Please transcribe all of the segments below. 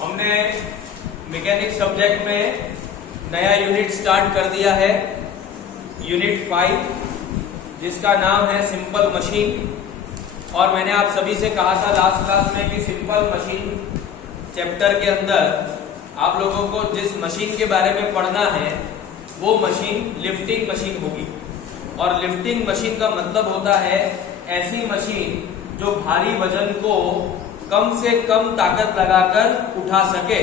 हमने mechanics subject में नया यूनिट स्टार्ट कर दिया है, यूनिट 5, जिसका नाम है सिंपल मशीन। और मैंने आप सभी से कहा था लास्ट क्लास में कि सिंपल मशीन चैप्टर के अंदर आप लोगों को जिस मशीन के बारे में पढ़ना है वो मशीन लिफ्टिंग मशीन होगी। और लिफ्टिंग मशीन का मतलब होता है ऐसी मशीन जो भारी वजन को कम से कम ताकत लगाकर उठा सके,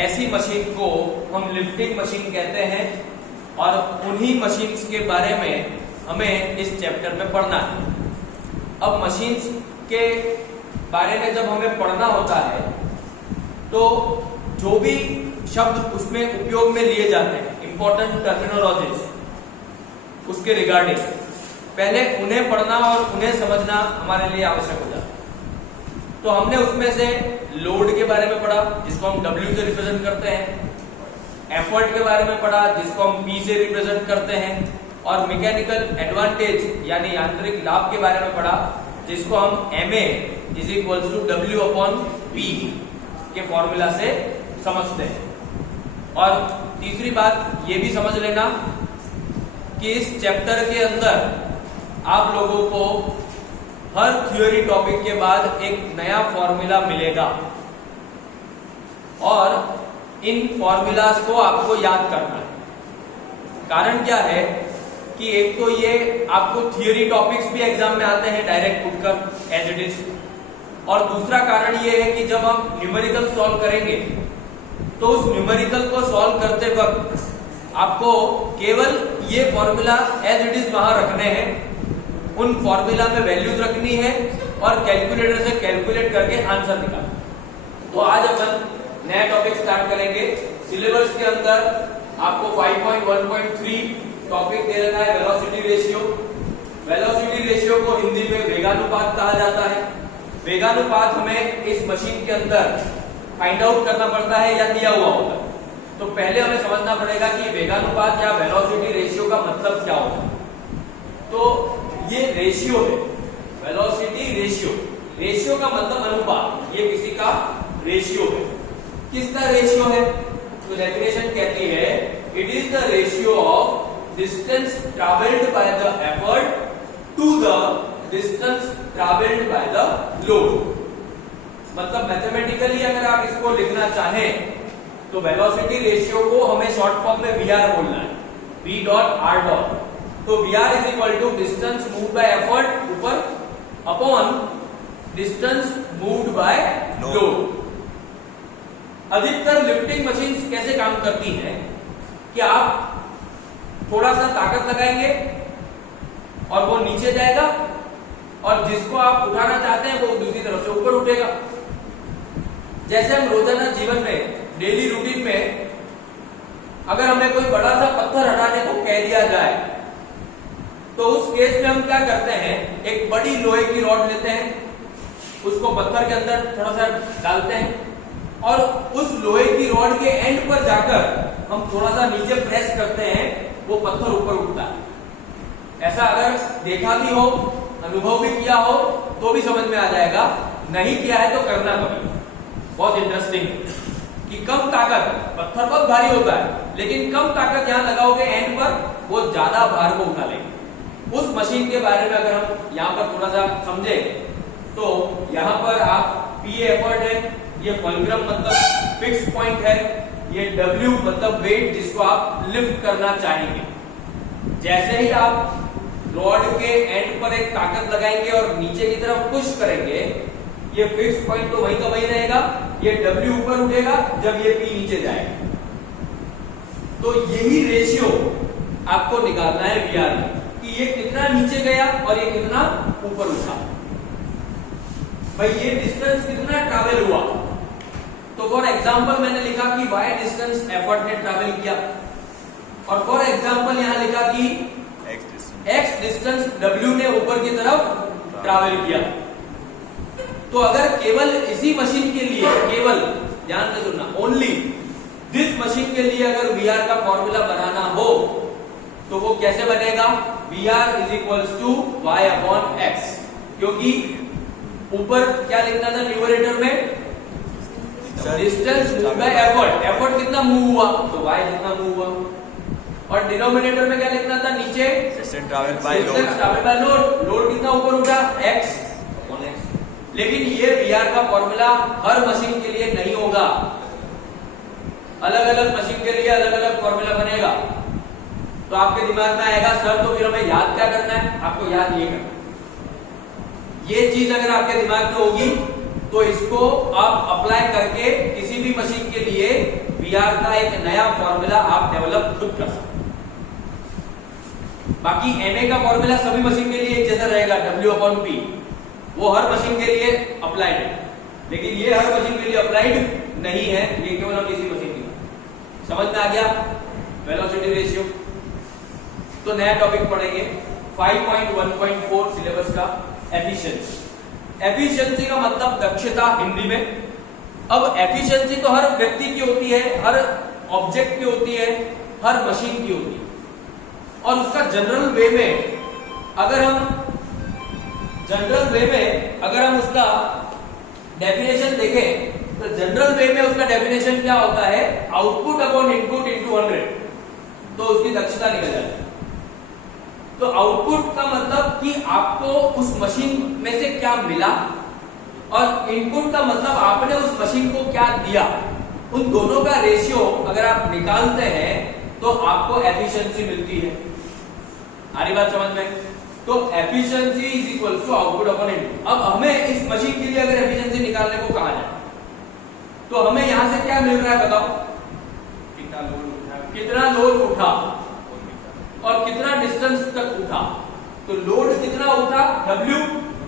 ऐसी मशीन को हम लिफ्टिंग मशीन कहते हैं। और उन्हीं मशीन्स के बारे में हमें इस चैप्टर में पढ़ना है। अब मशीन्स के बारे में जब हमें पढ़ना होता है तो जो भी शब्द उसमें उपयोग में लिए जाते हैं, इंपॉर्टेंट टर्मिनोलॉजीज, उसके रिगार्डिंग पहले उन्हें पढ़ना और उन्हें समझना हमारे लिए आवश्यक हो जाता है। तो हमने उसमें से लोड के बारे में पढ़ा, जिसको हम W से रिप्रेजेंट करते हैं, एफर्ट के बारे में पढ़ा, जिसको हम P से रिप्रेजेंट करते हैं, और मैकेनिकल एडवांटेज यानी यांत्रिक लाभ के बारे में पढ़ा, जिसको हम MA = W/P के फॉर्मूला से समझते हैं। और तीसरी बात ये भी समझ लेना कि इस चैप्टर के अंदर आप लोगों को हर थ्योरी टॉपिक के बाद एक नया फॉर्मूला मिलेगा और इन फॉर्मूलाज को आपको याद करना है। कारण क्या है कि एक तो ये आपको थियोरी टॉपिक्स भी एग्जाम में आते हैं डायरेक्ट उठकर एज इट इज, और दूसरा कारण ये है कि जब हम न्यूमेरिकल सॉल्व करेंगे तो उस न्यूमेरिकल को सॉल्व करते वक्त आपको केवल ये फॉर्मूला एज इट इज वहां रखने हैं, उन फॉर्मूला में वैल्यूज रखनी है और कैलकुलेटर से कैलकुलेट करके आंसर निकालना। तो आज अपन नया टॉपिक स्टार्ट करेंगे। सिलेबस के अंदर आपको 5.1.3 टॉपिक दे रखा है वेलोसिटी रेशियो। वेलोसिटी रेशियो को हिंदी में वेगानुपात कहा जाता है। वेगानुपात हमें इस मशीन के अंदर फाइंड आउट करना पड़ता है या दिया हुआ होता है। तो पहले हमें समझना पड़ेगा कि वेगानुपात या वेलोसिटी रेशियो का मतलब क्या होता है। तो ये रेशियो है, वेलोसिटी रेशियो। रेशियो का मतलब अनुपात, ये किसी का रेशियो है। किसका रेशियो है? तो डेफिनेशन कहती है it is the ratio of distance travelled by the effort to the distance travelled by the load. मतलब मैथमेटिकली अगर आप इसको लिखना चाहें तो वेलोसिटी रेशियो को हमें शॉर्ट फॉर्म में VR बोलना है, V.R. तो VR = distance moved by effort ऊपर upon distance moved by load. अधिकतर लिफ्टिंग मशीन्स कैसे काम करती हैं कि आप थोड़ा सा ताकत लगाएंगे और वो नीचे जाएगा, और जिसको आप उठाना चाहते हैं वो दूसरी तरफ से ऊपर उठेगा। जैसे हम रोजाना जीवन में, डेली रूटीन में, अगर हमें कोई बड़ा सा पत्थर हटाने को कह दिया जाए तो उस केस में हम क्या करते हैं, एक बड़ी लोहे की रॉड लेते हैं, उसको पत्थर के अंदर थोड़ा सा डालते हैं और उस लोहे की रॉड के एंड पर जाकर हम थोड़ा सा नीचे प्रेस करते हैं, वो पत्थर ऊपर उठता है। ऐसा अगर देखा भी हो, अनुभव भी किया हो तो भी समझ में आ जाएगा, नहीं किया है तो करना कभी। बहुत इंटरेस्टिंग कि कम ताकत, पत्थर बहुत भारी होता है लेकिन कम ताकत यहां लगाओगे एंड पर, वो ज्यादा भार को उठा लेंगे। उस मशीन के बारे में अगर हम यहाँ पर थोड़ा सा समझे तो यहाँ पर आप P एफर्ट है, ये फुलक्रम मतलब फिक्स पॉइंट है, ये W मतलब वेट जिसको आप लिफ्ट करना चाहेंगे। जैसे ही आप रॉड के एंड पर एक ताकत लगाएंगे और नीचे की तरफ पुश करेंगे, ये फिक्स पॉइंट तो वहीं का वहीं रहेगा, ये W ऊपर उठेगा जब ये P नीचे जाएगा। तो यही रेशियो आपको निकालना है VR में कि ये कितना नीचे गया और ये कितना ऊपर उठा। भाई ये डिस्टेंस कितना ट्रैवल हुआ। तो फॉर एग्जांपल मैंने लिखा कि y डिस्टेंस एफर्ट ने ट्रैवल किया, और फॉर एग्जांपल यहां लिखा कि x डिस्टेंस W ने ऊपर की तरफ ट्रैवल किया। तो अगर केवल इसी मशीन के लिए, केवल ध्यान से सुनना, ओनली दिस मशीन के लिए अगर VR का फॉर्मूला बनाना हो तो वो कैसे बनेगा? VR = y/x, क्योंकि ऊपर क्या लिखना था न्यूमरेटर में distance move by effort, effort कितना मूव हुआ तो y जितना मूव हुआ, और डिनोमिनेटर में क्या लिखना था नीचे distance travel by load, load कितना ऊपर उठा x, लेकिन ये VR का फॉर्मूला हर मशीन के लिए नहीं होगा, अलग अलग मशीन के लिए अलग अलग फॉर्मूला बनेगा। तो आपके दिमाग में आएगा सर तो फिर हमें याद क्या करना है, आपको याद ये करना है। ये चीज अगर आपके दिमाग में होगी तो इसको आप अप्लाई करके किसी भी मशीन के लिए VR का एक नया फॉर्मूला आप डेवलप खुद कर सकते हैं। बाकी MA का फॉर्मूला सभी मशीन के लिए एक जैसा रहेगा, W/P, वो हर मशीन के लिए अप्लाइड है, लेकिन ये हर मशीन के लिए अप्लाइड नहीं है, ये केवल हम इसी मशीन की। समझ में आ गया वेलोसिटी रेशियो? तो नया टॉपिक पढ़ेंगे 5.1.4 सिलेबस का एफिशिएंसी। एफिशिएंसी का मतलब दक्षता हिंदी में। अब एफिशिएंसी तो हर व्यक्ति की होती है, हर ऑब्जेक्ट की होती है, हर मशीन की होती है, और उसका जनरल वे में अगर हम उसका डेफिनेशन देखें तो जनरल वे में उसका डेफिनेशन क्या होता है, आउटपुट अपॉन इनपुट इनटू 100, तो उसकी दक्षता निकल जाती है। तो आउटपुट का मतलब कि आपको उस मशीन में से क्या मिला, और इनपुट का मतलब आपने उस मशीन को क्या दिया। उन दोनों का रेशियो अगर आप निकालते हैं तो आपको एफिशिएंसी मिलती है। आ रही बात समझ में? तो efficiency is equal to output upon input. अब हमें इस मशीन के लिए अगर एफिशिएंसी निकालने को कहा जाए तो हमें यहां से क्या मिल रहा है बताओ, कितना लोड उठा और कितना डिस्टेंस तक उठा। तो लोड कितना उठा W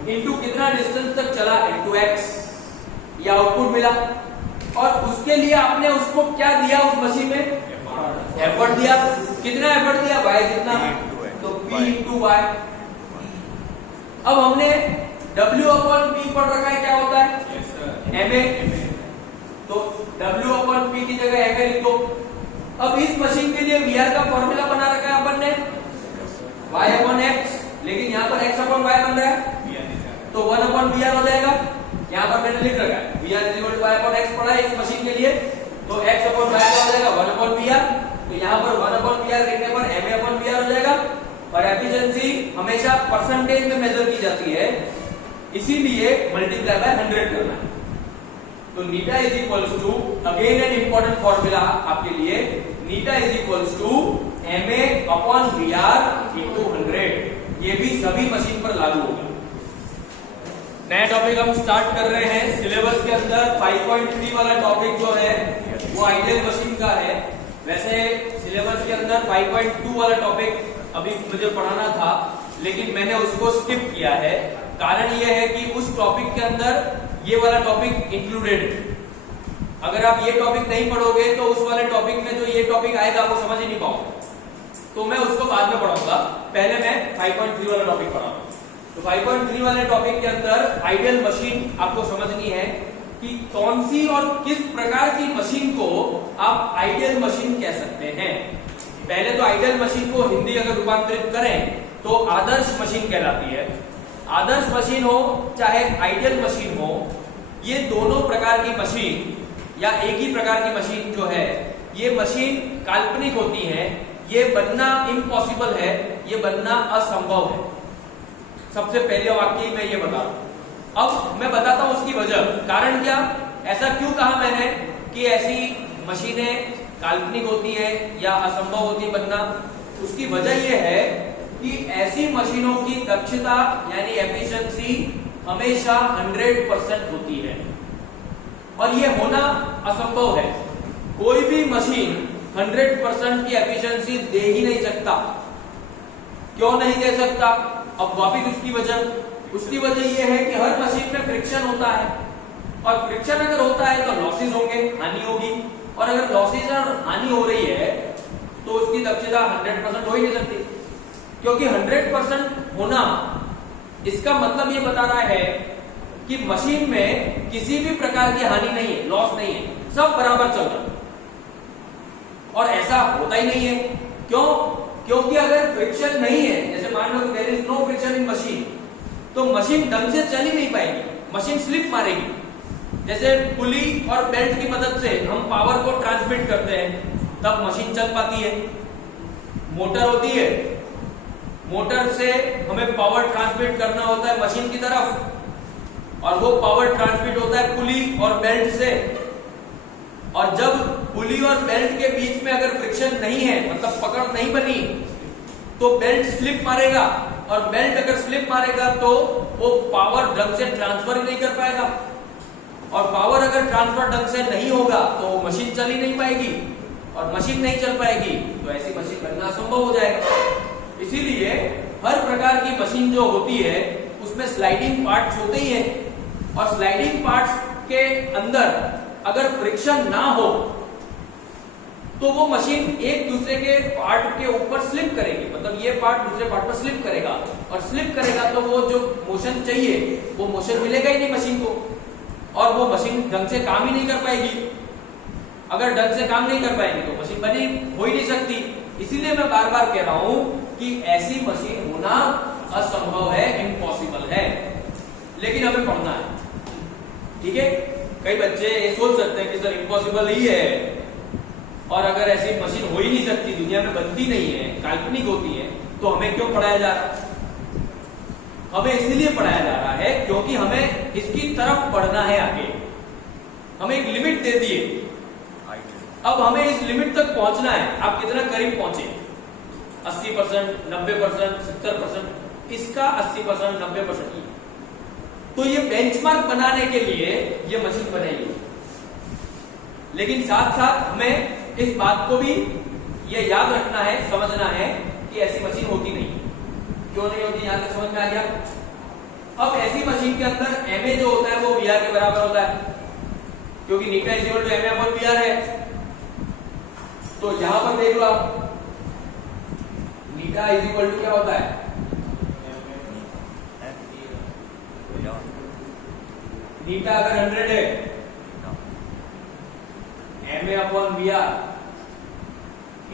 इंटू कितना डिस्टेंस तक चला इंटू x, ये आउटपुट मिला। और उसके लिए आपने उसको क्या दिया, उस मशीन में एफर्ट दिया। कितना एफर्ट दिया, y जितना, तो P इंटू y। अब हमने W/P पढ़ रखा है, क्या होता है MA, तो W/P की जगह MA लिखो। अब इस मशीन के लिए VR का फॉर्मूला बना रखा है अपन ने y/x, लेकिन यहाँ पर x/y बन रहा है, तो 1/VR हो जाएगा। यहाँ पर मैंने लिख रखा है VR = y/x पढ़ा है इस मशीन के लिए, तो x/y क्या हो जाएगा 1/VR। तो यहाँ पर 1/VR लिखने पर MA/VR हो जाएगा। और एफिशिएंसी हमेशा परसेंटेज में मेजर की जाती है, इसीलिए मल्टीप्लाई बाय 100 करना है। तो eta is equals to, again an important formula आपके लिए, eta is equals to MA/VR into 100। ये भी सभी मशीन पर लागू होगा। नया टॉपिक हम स्टार्ट कर रहे हैं सिलेबस के अंदर। 5.3 वाला टॉपिक जो है वो आइडियल मशीन का है। वैसे सिलेबस के अंदर 5.2 वाला टॉपिक अभी मुझे पढ़ाना था, लेकिन मैंने उसको स्किप किया है। कारण यह है कि उस टॉपिक के अंदर ये वाला टॉपिक इंक्लूडेड है। अगर आप ये टॉपिक नहीं पढ़ोगे तो उस वाले टॉपिक में जो ये टॉपिक आएगा वो समझ ही नहीं पाओगे, तो मैं उसको बाद में पढ़ाऊंगा। पहले मैं 5.3 वाला टॉपिक पढ़ाऊंगा। तो 5.3 वाले टॉपिक के अंदर आइडियल मशीन आपको समझनी है कि कौन सी और किस प्रकार की मशीन को आप आइडियल मशीन कह सकते हैं। पहले तो आइडियल मशीन को हिंदी अगर रूपांतरित करें तो आदर्श मशीन कहलाती है। आदर्श मशीन हो चाहे आइडियल मशीन हो, ये दोनों प्रकार की मशीन या एक ही प्रकार की मशीन जो है, ये मशीन काल्पनिक होती है, ये बनना इम्पॉसिबल है, ये बनना असंभव है। सबसे पहले वाक्य मैं ये बता रहा हूं। अब मैं बताता हूं उसकी वजह, कारण क्या, ऐसा क्यों कहा मैंने कि ऐसी मशीनें काल्पनिक होती है या असंभव होती है बनना। उसकी वजह यह है कि ऐसी मशीनों की दक्षता यानी एफिशिएंसी हमेशा 100% होती है, और ये होना असंभव है। कोई भी मशीन 100% की एफिशिएंसी दे ही नहीं सकता। क्यों नहीं दे सकता, अब वापिस उसकी वजह यह है कि हर मशीन में फ्रिक्शन होता है, और फ्रिक्शन अगर होता है तो लॉसेस होंगे, हानि होगी, और अगर लॉसेस और हानि हो रही है तो उसकी दक्षता 100% हो ही नहीं सकती। क्योंकि 100% होना इसका मतलब ये बता रहा है कि मशीन में किसी भी प्रकार की हानि नहीं है, लॉस नहीं है, सब बराबर चल रहा है। और ऐसा होता ही नहीं है। क्यों? क्योंकि अगर फ्रिक्शन नहीं है, जैसे मान लो there is no friction in machine, तो मशीन ढंग से चल ही नहीं पाएगी, मशीन स्लिप मारेगी। जैसे पुली और बेल्ट की मदद से हम पावर को ट्रांसमिट करते हैं, तब मशीन चल पाती है। मोटर होती है, मोटर से हमें पावर ट्रांसमिट करना होता है मशीन की तरफ, और वो पावर ट्रांसमिट होता है पुली और बेल्ट से। और जब पुली और बेल्ट के बीच में अगर फ्रिक्शन नहीं है, मतलब पकड़ नहीं बनी, तो बेल्ट स्लिप मारेगा, और बेल्ट अगर स्लिप मारेगा तो वो पावर ढंग से ट्रांसफर ही नहीं कर पाएगा, और पावर अगर ट्रांसफर ढंग से नहीं होगा तो मशीन चल ही नहीं पाएगी, और मशीन नहीं चल पाएगी तो ऐसी मशीन बनना असंभव हो जाएगा। इसीलिए हर प्रकार की मशीन जो होती है उसमें स्लाइडिंग पार्ट्स होते ही हैं, और स्लाइडिंग पार्ट्स के अंदर अगर फ्रिक्शन ना हो तो वो मशीन एक दूसरे के पार्ट के ऊपर स्लिप करेगी, मतलब ये पार्ट दूसरे पार्ट पर स्लिप करेगा, और स्लिप करेगा तो वो जो मोशन चाहिए वो मोशन मिलेगा ही नहीं मशीन को, और वो मशीन ढंग से काम ही नहीं कर पाएगी। अगर ढंग से काम नहीं कर पाएगी तो मशीन बनी हो ही नहीं सकती। इसीलिए मैं बार बार कह रहा हूं कि ऐसी मशीन होना असंभव है, इम्पॉसिबल है, लेकिन हमें पढ़ना है। ठीक है, कई बच्चे ये सोच सकते हैं कि सर इम्पॉसिबल ही है, और अगर ऐसी मशीन हो ही नहीं सकती, दुनिया में बनती नहीं है, काल्पनिक होती है, तो हमें क्यों पढ़ाया जा रहा है? हमें इसलिए पढ़ाया जा रहा है क्योंकि हमें इसकी तरफ बढ़ना है आगे। हमें एक लिमिट दे दी है, अब हमें इस लिमिट तक पहुंचना है। आप कितना करीब पहुंचे? 80%, 90%, 70%, इसका 80%, 90%। तो ये बेंचमार्क बनाने के लिए ये मशीन बनाई, लेकिन साथ साथ हमें इस बात को भी ये याद रखना है, समझना है कि ऐसी मशीन होती नहीं। क्यों नहीं होती, यहां तक समझ में आ गया? अब ऐसी मशीन के अंदर एमए जो होता है वो वीआर के बराबर होता है, क्योंकि eta is equal to MA upon VR है। तो यहां पर देख लो आप, नीटा इज इक्वल टू क्या होता है? नीटा अगर 100 है, एमए अपॉन वीआर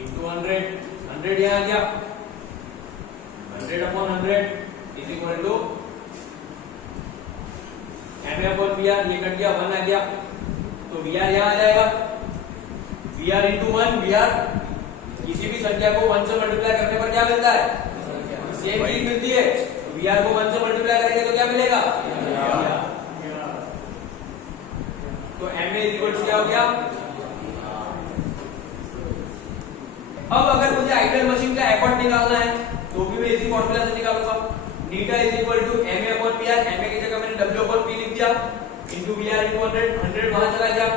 इंटू 100 यहां आ गया, 100 upon 100 is equal to MA upon VR, ये कट गया, 1 आ गया, तो वीआर यहां आ जाएगा, वीआर इंटू 1। वीआर किसी भी संख्या को 1 से मल्टीप्लाई करने पर क्या मिलता है? सेम चीज मिलती है। वीआर को 1 से मल्टीप्लाई करेंगे तो क्या मिलेगा? तो एमए इज इक्वल टू क्या हो गया? अब अगर मुझे आइडियल मशीन का एफर्ट निकालना है तो भी मैं इसी फॉर्मूला से निकालूंगा। Eta is equal to MA upon VR, MA की जगह मैंने डब्ल्यू अपॉन पी लिख दिया, इंटू वीआर इंटू 100 वहां चला गया,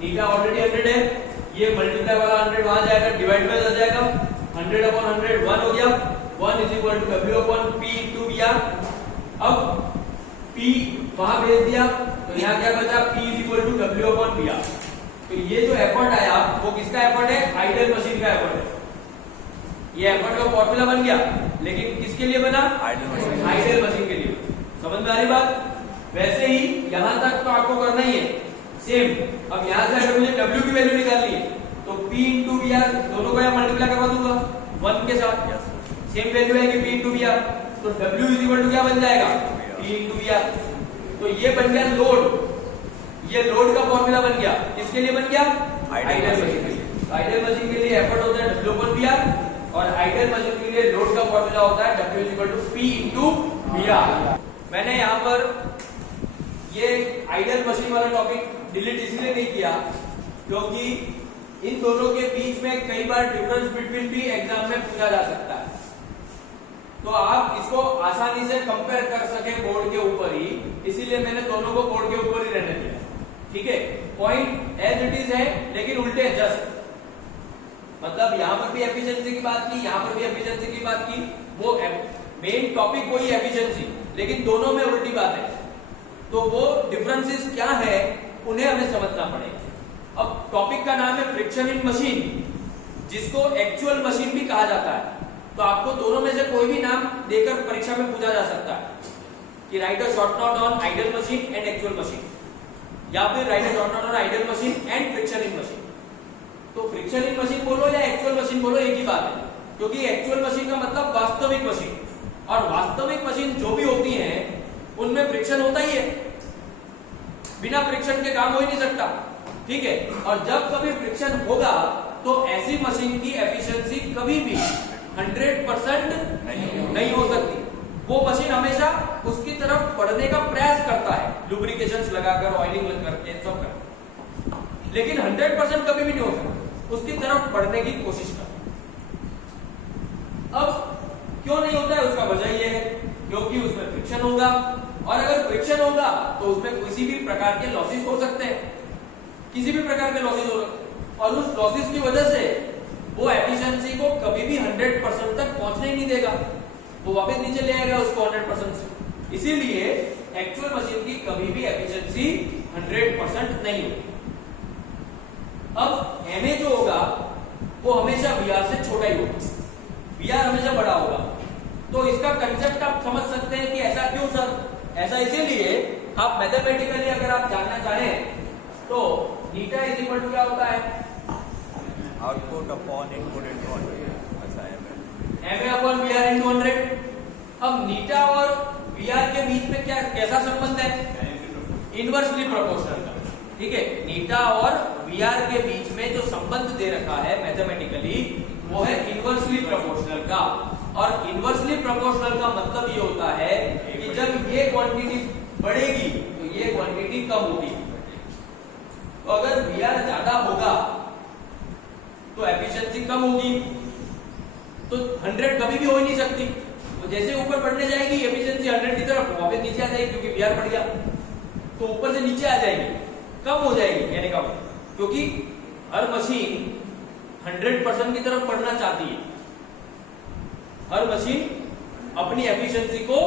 नीटा ऑलरेडी 100 है, ये मल्टीप्लाई वाला 100 वहां जाएगा, डिवाइड में हो जाएगा, 100 अपॉन 100 1 हो गया, 1 is equal to W upon P into VR. अब पी वहां भेज दिया तो यहाँ क्या बचा? P is equal to W upon VR. तो ये जो एफर्ट आया वो किसका एफर्ट है? आइडियल मशीन का एफर्ट है। ये एफर्ट का फॉर्मूला बन गया, लेकिन किसके लिए बना? आइडियल मशीन के लिए। समझ में आ रही बात? वैसे ही यहां तक तो आपको करना ही है सेम। अब यहां से अगर मुझे W की वैल्यू निकालनी है तो P इंटू वी आर दोनों को यहां मल्टीप्लाई करवा दूंगा 1 के साथ, सेम वैल्यू है कि P इंटू वी आर, तो W इज इक्वल टू क्या बन जाएगा? P into V R. तो ये बन गया लोड, ये लोड का फॉर्मूला बन गया। किसके लिए बन गया? आइडियल मशीन के लिए। आइडियल मशीन के लिए एफर्ट होता है W अपॉन वी आर, और आइडियल मशीन के लिए लोड का फॉर्मूला होता है W is equal to P into V R. मैंने यहाँ पर ये आइडियल मशीन वाला टॉपिक डिलीट इसलिए नहीं किया क्योंकि इन दोनों के बीच में कई बार डिफरेंस बिटवीन भी एग्जाम में पूछा जा सकता है, तो आप इसको आसानी से कंपेयर कर सके बोर्ड के ऊपर ही, इसीलिए मैंने दोनों को बोर्ड के ऊपर ही रहने दिया। ठीक है, पॉइंट एज इट इज है, लेकिन उल्टे जस्ट, मतलब यहां पर भी एफिशिएंसी की बात की, यहां पर भी एफिशिएंसी की बात की, वो मेन टॉपिक वही एफिशिएंसी, लेकिन दोनों में उल्टी बात है। तो वो डिफरेंसेस क्या है उन्हें हमें समझना पड़ेगा। अब टॉपिक का नाम है फ्रिक्शन इन मशीन, जिसको एक्चुअल मशीन भी कहा जाता है। तो आपको दोनों में से कोई भी नाम देकर परीक्षा में पूछा जा सकता है कि right a short note on ideal machine and actual machine, या फिर right a short note on ideal machine and friction in machine. तो फ्रिक्शन इन मशीन बोलो या एक्चुअल मशीन बोलो, एक ही बात है, क्योंकि एक्चुअल मशीन का मतलब वास्तविक मशीन, और वास्तविक मशीन जो भी होती है उनमें फ्रिक्शन होता ही है। बिना फ्रिक्शन के काम हो ही नहीं सकता, ठीक है। और जब कभी फ्रिक्शन होगा तो ऐसी मशीन की एफिशिएंसी कभी भी 100% नहीं हो सकती। वो मशीन हमेशा उसकी तरफ बढ़ने का प्रयास करता है, लुब्रिकेशंस लगाकर, ऑयलिंग करके, सब कर, लेकिन 100% कभी भी नहीं हो सकता, उसकी तरफ बढ़ने की कोशिश करता। अब क्यों नहीं होता है, उसका वजह यह है क्योंकि उसमें फ्रिक्शन होगा, और अगर फ्रिक्शन होगा तो उसमें किसी भी प्रकार के लॉसेस हो सकते हैं, किसी भी प्रकार के लॉसेस हो सकते हैं, और उस लॉसेस की वजह से वो एफिशिएंसी को कभी भी 100% तक पहुंचने ही नहीं देगा, वो वापस नीचे ले आएगा उसको 100% से। इसीलिए एक्चुअल मशीन की कभी भी एफिशिएंसी 100% नहीं होगी। अब एमए जो होगा वो हमेशा वीआर से छोटा ही होगा, वीआर हमेशा बड़ा होगा। तो इसका कंसेप्ट आप समझ सकते हैं कि ऐसा क्यों सर, ऐसा इसीलिए आप मैथमेटिकली अगर आप जानना चाहें तो नीटा इज इक्वल टू क्या होता है, आउटपुट अपॉन इनपुट इनटू 100, अच्छा है एमए अपॉन वीआर इनटू 100। अब नीटा और वीआर के बीच में क्या कैसा संबंध है, इनवर्सली प्रोपोर्शनल का, ठीक है। नीटा और वीआर के बीच में जो संबंध दे रखा है मैथमेटिकली वो है इनवर्सली प्रोपोर्शनल का, और इनवर्सली प्रोपोर्शनल का मतलब ये होता है कि जब ये क्वांटिटी बढ़ेगी तो ये क्वांटिटी कम होगी। तो अगर वीआर ज्यादा होगा तो एफिशिएंसी कम होगी, तो 100 कभी भी हो ही नहीं सकती। तो जैसे ऊपर बढ़ने जाएगी एफिशिएंसी 100 की तरफ, वापस नीचे आ जाएगी क्योंकि वीआर बढ़ गया, तो ऊपर से नीचे आ जाएगी, कम हो जाएगी, यानी कम, क्योंकि हर मशीन 100% की तरफ बढ़ना चाहती है, हर मशीन अपनी एफिशिएंसी को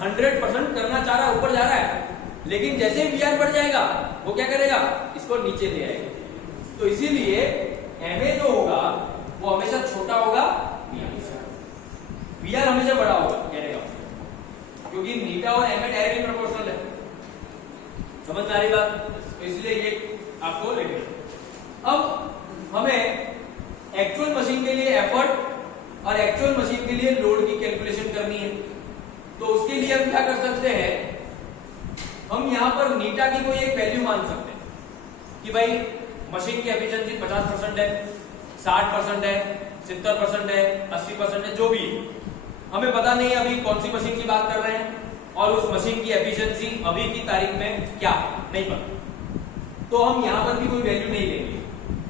100% करना चाह रहा है, ऊपर जा रहा है, लेकिन जैसे वीआर बढ़ जाएगा वो क्या करेगा, इसको नीचे ले आएगा। तो इसीलिए एमए जो होगा वो हमेशा छोटा होगा, वीआर हमेशा बड़ा होगा, कहने का, क्योंकि नीटा और एमए डायरेक्टली प्रोपोर्शनल है। समझ में आ रही बात, तो इसलिए ये आपको लिखना। अब हमें एक्चुअल मशीन के लिए एफर्ट और एक्चुअल मशीन के लिए लोड की कैलकुलेशन करनी है, तो उसके लिए हम क्या कर सकते हैं, हम यहां पर नीटा की कोई एक वैल्यू मान सकते हैं कि भाई मशीन की एफिशिएंसी 50% है, 60% है, 70% है, 80% है, जो भी हमें पता नहीं है अभी कौन सी मशीन की बात कर रहे हैं, और उस मशीन की एफिशिएंसी अभी की तारीख में क्या नहीं पता, तो हम यहां पर भी कोई वैल्यू नहीं लेंगे।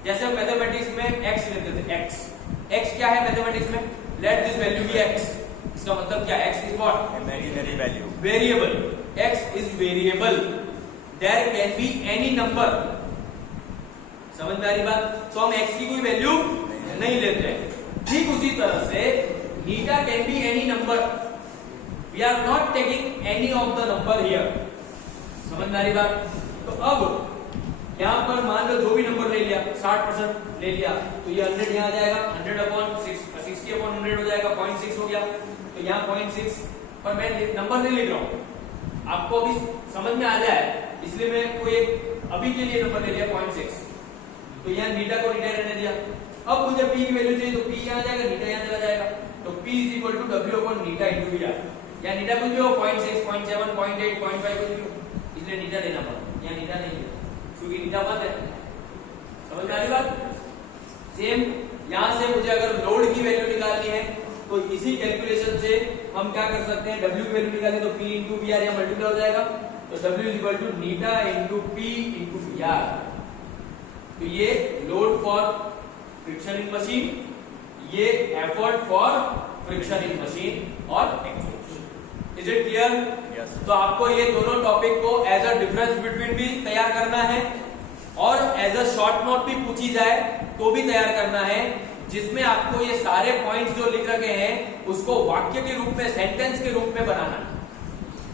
जैसे हम मैथमेटिक्स में x लेते थे, x क्या है मैथमेटिक्स में, let this value be x, इसका मतलब क्या, x is what, imaginary value, variable, x is variable, there can be any number. समझ में आ रही बात, तो हम x की कोई वैल्यू नहीं लेते हैं। ठीक उसी तरह से eta can be any number, we are not taking any of the number here. समझ में आ रही बात, तो अब यहां पर मान लो जो भी नंबर ले लिया, 60% ले लिया, तो ये 100 यहां आ जाएगा, 100 अपॉन 60 अपॉन 100 हो जाएगा, 0.6 हो गया, तो यहाँ 0.6, पर मैं नंबर नहीं लिख रहा हूं, आपको अभी समझ में आ जाए इसलिए मैं कोई एक अभी के लिए नंबर ले लिया 0.6, तो यहाँ नीटा को नीटा रहने दिया। अब मुझे p की वैल्यू चाहिए, तो p यहाँ जाएगा, नीटा यहाँ चला जाएगा, तो p is equal to w upon eta into VR. यहाँ नीटा कुछ भी हो, 0.6, 0.7, 0.8, 0.5 कुछ भी हो, इसलिए नीटा लेना पड़ा, यहाँ नीटा नहीं है क्योंकि नीटा बंद है। समझ में आ रही बात, सेम यहां से मुझे अगर लोड की वैल्यू निकालनी है तो इसी कैलकुलेशन से हम क्या कर सकते हैं, w की वैल्यू निकालनी, तो p इंटू वीआर यहाँ मल्टीप्लाई हो जाएगा, तो w is equal to eta into p into VR. तो ये load for friction in machine, ये effort for friction in machine और actual. Is it clear? Yes. तो आपको ये दोनों टॉपिक को एज अ डिफरेंस बिटवीन भी तैयार करना है और एज अ शॉर्ट नोट भी पूछी जाए तो भी तैयार करना है, जिसमें आपको ये सारे पॉइंट्स जो लिख रखे हैं उसको वाक्य के रूप में, सेंटेंस के रूप में बनाना है।